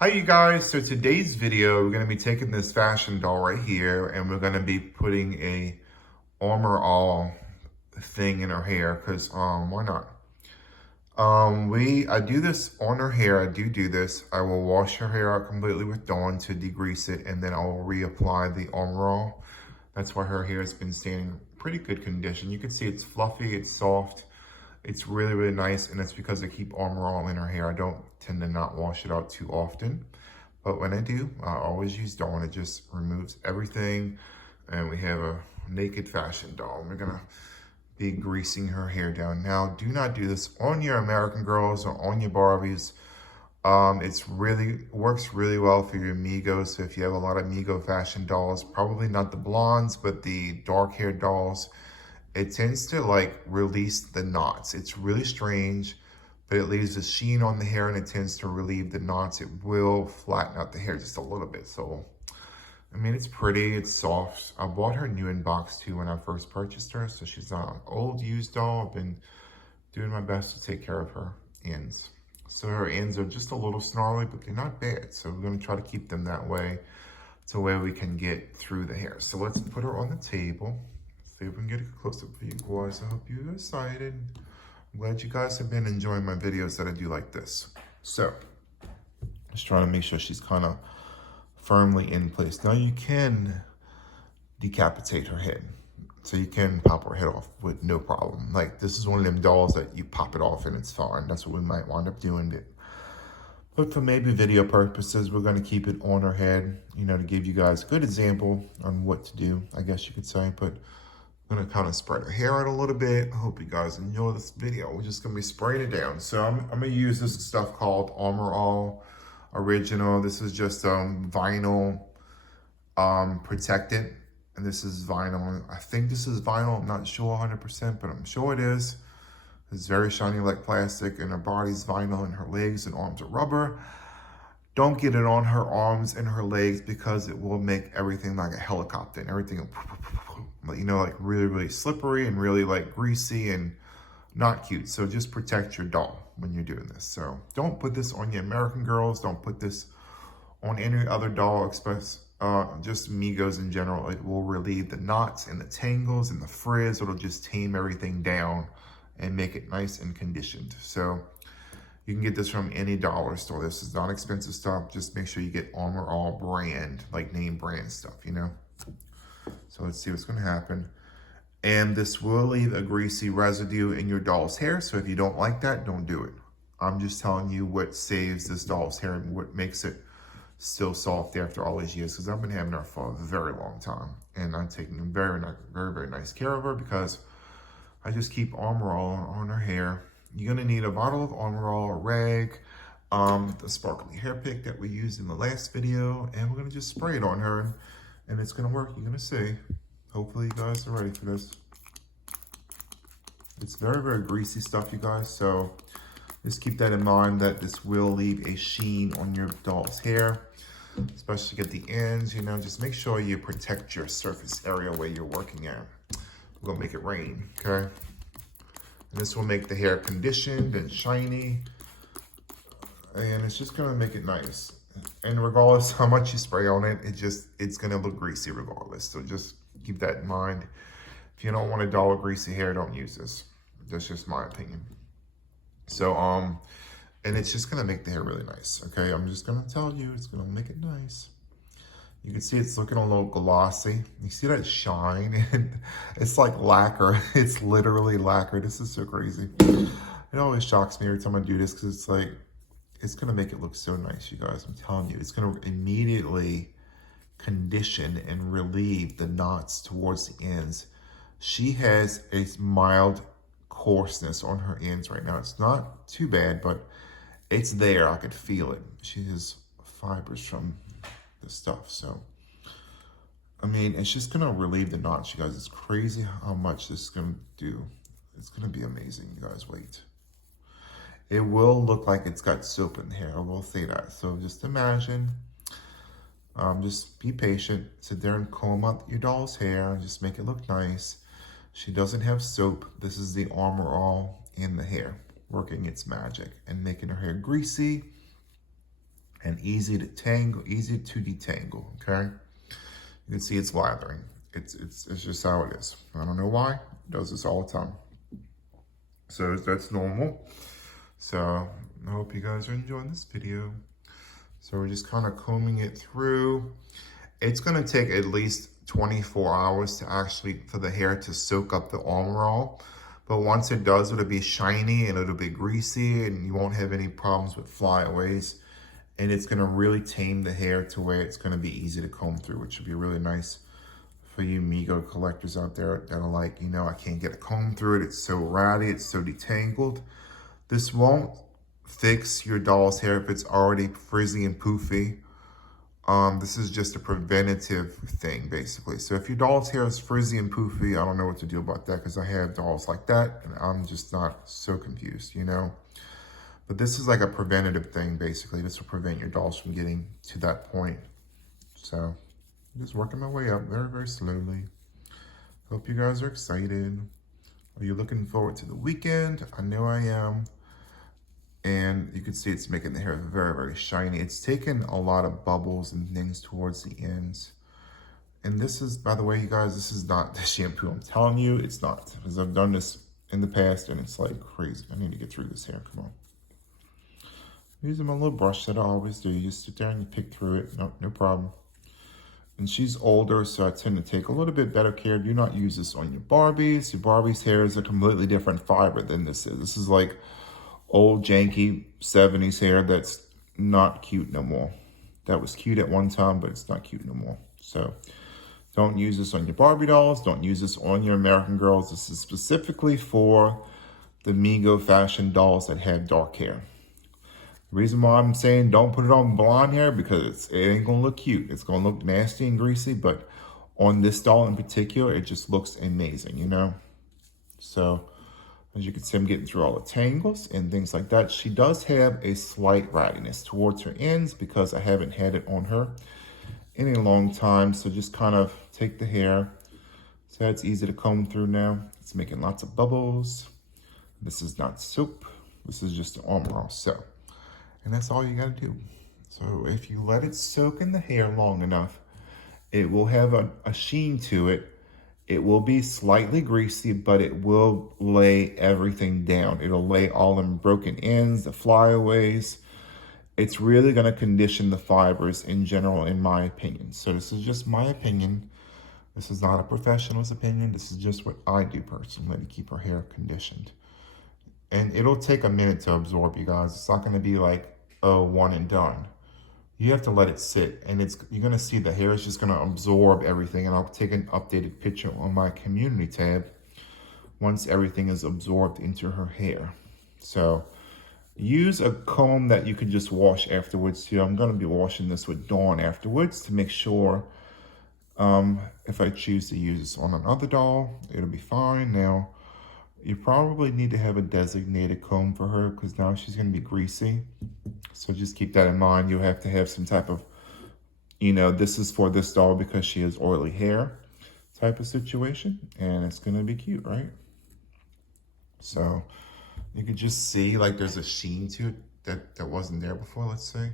Hi you guys, so today's video we're going to be taking this fashion doll right here and we're going to be putting a Armor All thing in her hair because why not? I do this on her hair. I do this. I will wash her hair out completely with Dawn to degrease it, and then I will reapply the Armor All. That's why her hair has been staying in pretty good condition. You can see it's fluffy, it's soft. It's really nice, and it's because I keep Armor All in her hair. I don't tend to not wash it out too often. But when I do, I always use Dawn. It just removes everything. And we have a naked fashion doll. We're gonna be greasing her hair down. Now, do not do this on your American Girls or on your Barbies. Works really well for your Migos. So if you have a lot of Mego fashion dolls, probably not the blondes, but the dark haired dolls, it tends to like release the knots. It's really strange, but it leaves a sheen on the hair and it tends to relieve the knots. It will flatten out the hair just a little bit. So, I mean, it's pretty, it's soft. I bought her new in box too when I first purchased her. So she's not an old used doll. I've been doing my best to take care of her ends. So her ends are just a little snarly, but they're not bad. So we're gonna try to keep them that way to where we can get through the hair. So let's put her on the table. See if we can get a close-up for you guys. I hope you're excited. I'm glad you guys have been enjoying my videos that I do like this. So, just trying to make sure she's kind of firmly in place. Now you can decapitate her head. So you can pop her head off with no problem. Like this is one of them dolls that you pop it off and it's fine. That's what we might wind up doing. But for maybe video purposes, we're gonna keep it on her head, you know, to give you guys a good example on what to do, I guess you could say. But I'm gonna kind of spread her hair out a little bit. I hope you guys enjoy this video. We're just gonna be spraying it down. So I'm gonna use this stuff called Armor All Original. This is just vinyl protected. And this is vinyl. I think this is vinyl. I'm not sure 100%, but I'm sure it is. It's very shiny like plastic, and her body's vinyl, and her legs and arms are rubber. Don't get it on her arms and her legs because it will make everything like a helicopter and everything will, you know, like really slippery and really like greasy and not cute. So just protect your doll when you're doing this. So don't put this on your American Girls. Don't put this on any other doll, just Migos in general. It will relieve the knots and the tangles and the frizz. It'll just tame everything down and make it nice and conditioned. So you can get this from any dollar store. This is not expensive stuff. Just make sure you get Armor All brand, like name brand stuff, you know? So let's see what's gonna happen. And this will leave a greasy residue in your doll's hair. So if you don't like that, don't do it. I'm just telling you what saves this doll's hair and what makes it still soft after all these years. Because I've been having her for a very long time. And I'm taking very nice care of her because I just keep Armor All on her hair. You're gonna need a bottle of Armor All, a rag, the sparkly hair pick that we used in the last video, and we're gonna just spray it on her, and it's gonna work. You're gonna see. Hopefully you guys are ready for this. It's very greasy stuff, you guys, so just keep that in mind that this will leave a sheen on your doll's hair, especially at the ends, you know. Just make sure you protect your surface area where you're working at. We're gonna make it rain, okay? And this will make the hair conditioned and shiny. And it's just gonna make it nice. And regardless how much you spray on it, it's gonna look greasy regardless. So just keep that in mind. If you don't want a doll with greasy hair, don't use this. That's just my opinion. So, and it's just gonna make the hair really nice, okay? I'm just gonna tell you, it's gonna make it nice. You can see it's looking a little glossy. You see that shine? It's like lacquer. It's literally lacquer. This is so crazy. It always shocks me every time I do this because it's like, it's gonna make it look so nice, you guys. I'm telling you, it's gonna immediately condition and relieve the knots towards the ends. She has a mild coarseness on her ends right now. It's not too bad, but it's there. I could feel it. She has fibers from the stuff. So I mean, it's just gonna relieve the knots, you guys. It's crazy how much this is gonna do. It's gonna be amazing, you guys. Wait, it will look like it's got soap in the hair. I will say that. So just imagine, just be patient, sit there and comb out your doll's hair and just make it look nice. She doesn't have soap. This is the Armor All in the hair working its magic and making her hair greasy and easy to tangle, easy to detangle, okay? You can see it's lathering. It's just how it is. I don't know why. It does this all the time. So that's normal. So I hope you guys are enjoying this video. So we're just kind of combing it through. It's gonna take at least 24 hours to actually, for the hair to soak up the Armor All. But once it does, it'll be shiny and it'll be greasy and you won't have any problems with flyaways. And it's gonna really tame the hair to where it's gonna be easy to comb through, which would be really nice for you mego collectors out there that are like, you know, I can't get a comb through it. It's so ratty, it's so detangled. This won't fix your doll's hair if it's already frizzy and poofy. This is just a preventative thing, basically. So if your doll's hair is frizzy and poofy, I don't know what to do about that because I have dolls like that and I'm just not so confused, you know? But this is like a preventative thing, basically. This will prevent your dolls from getting to that point. So I'm just working my way up very, very slowly. Hope you guys are excited. Are you looking forward to the weekend? I know I am. And you can see it's making the hair very, very shiny. It's taken a lot of bubbles and things towards the ends. And this is, by the way, you guys, this is not the shampoo. I'm telling you, it's not. Because I've done this in the past and it's like crazy. I need to get through this hair, come on. Using my little brush that I always do. You just sit there and you pick through it, no problem. And she's older, so I tend to take a little bit better care. Do not use this on your Barbies. Your Barbie's hair is a completely different fiber than this is. This is like old janky 70s hair that's not cute no more. That was cute at one time, but it's not cute no more. So don't use this on your Barbie dolls. Don't use this on your American girls. This is specifically for the mego fashion dolls that have dark hair. The reason why I'm saying don't put it on blonde hair because it ain't gonna look cute. It's gonna look nasty and greasy, but on this doll in particular, it just looks amazing, you know? So as you can see, I'm getting through all the tangles and things like that. She does have a slight rattiness towards her ends because I haven't had it on her in a long time. So just kind of take the hair. So it's easy to comb through now. It's making lots of bubbles. This is not soap. This is just an Armor All. So, and that's all you gotta do. So if you let it soak in the hair long enough, it will have a sheen to it. It will be slightly greasy, but it will lay everything down. It'll lay all them broken ends, the flyaways. It's really gonna condition the fibers in general, in my opinion. So this is just my opinion. This is not a professional's opinion. This is just what I do personally to keep her hair conditioned. And it'll take a minute to absorb, you guys. It's not gonna be like, oh, one and done. You have to let it sit, and you're gonna see the hair is just gonna absorb everything. And I'll take an updated picture on my community tab once everything is absorbed into her hair. So use a comb that you can just wash afterwards too. I'm gonna be washing this with Dawn afterwards to make sure if I choose to use this on another doll, it'll be fine. Now, you probably need to have a designated comb for her because now she's gonna be greasy. So just keep that in mind. You'll have to have some type of, you know, this is for this doll because she has oily hair type of situation. And it's gonna be cute, right? So you can just see like there's a sheen to it that wasn't there before, let's say.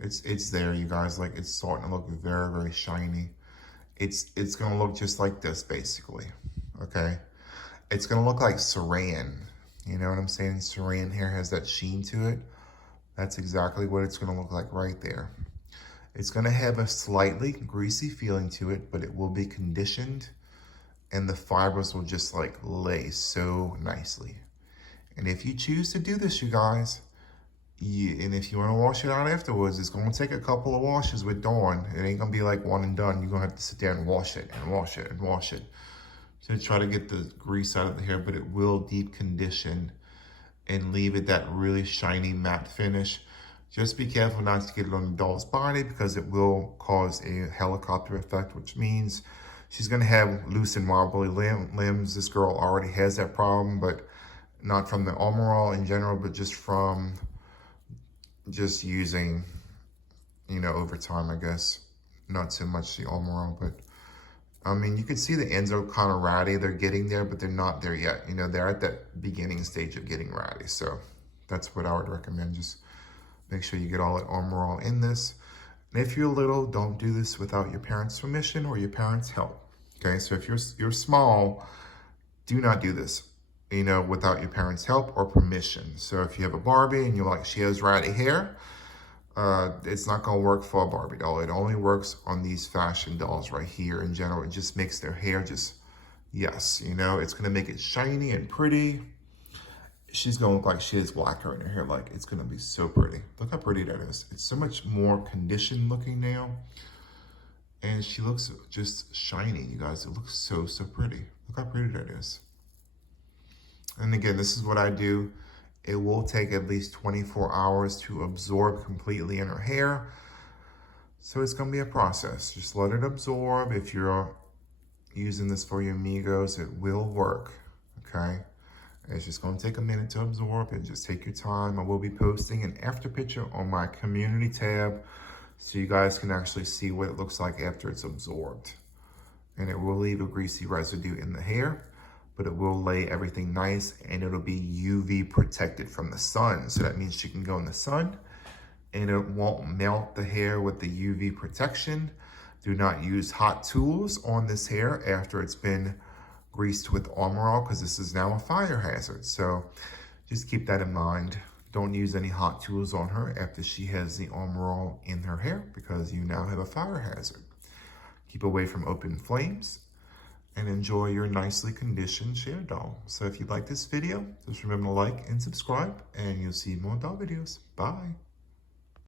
It's there, you guys. Like it's starting to look very, very shiny. It's gonna look just like this basically, okay? It's gonna look like saran. You know what I'm saying? Saran hair has that sheen to it. That's exactly what it's gonna look like right there. It's gonna have a slightly greasy feeling to it, but it will be conditioned and the fibers will just like lay so nicely. And if you choose to do this, you guys, and if you wanna wash it out afterwards, it's gonna take a couple of washes with Dawn. It ain't gonna be like one and done. You're gonna have to sit there and wash it and wash it and wash it to try to get the grease out of the hair, but it will deep condition and leave it that really shiny matte finish. Just be careful not to get it on the doll's body because it will cause a helicopter effect, which means she's gonna have loose and wobbly limbs. This girl already has that problem, but not from the Armor All in general, but just from just using, you know, over time, I guess. Not so much the Armor All, but I mean, you can see the ends are kind of ratty. They're getting there, but they're not there yet. You know, they're at that beginning stage of getting ratty. So that's what I would recommend. Just Make sure you get all that Armor All in this. And if you're little, don't do this without your parents' permission or your parents' help. Okay, so if you're small, do not do this, you know, without your parents' help or permission. So if you have a Barbie and you're like, she has ratty hair, it's not gonna work for a Barbie doll. It only works on these fashion dolls right here in general. It just makes their hair just, yes, you know, it's gonna make it shiny and pretty. She's gonna look like she has black hair in her hair. Like, it's gonna be so pretty. Look how pretty that is. It's so much more conditioned looking now. And she looks just shiny, you guys. It looks so, so pretty. Look how pretty that is. And again, this is what I do. It will take at least 24 hours to absorb completely in her hair. So it's gonna be a process. Just let it absorb. If you're using this for your amigos, it will work, okay? It's just gonna take a minute to absorb and just take your time. I will be posting an after picture on my community tab so you guys can actually see what it looks like after it's absorbed. And it will leave a greasy residue in the hair, but it will lay everything nice and it'll be UV protected from the sun. So that means she can go in the sun and it won't melt the hair with the UV protection. Do not use hot tools on this hair after it's been greased with Armor All, because this is now a fire hazard. So just keep that in mind. Don't use any hot tools on her after she has the Armor All in her hair, because you now have a fire hazard. Keep away from open flames and enjoy your nicely conditioned Cher doll. So if you like this video, just remember to like and subscribe, and you'll see more doll videos. Bye.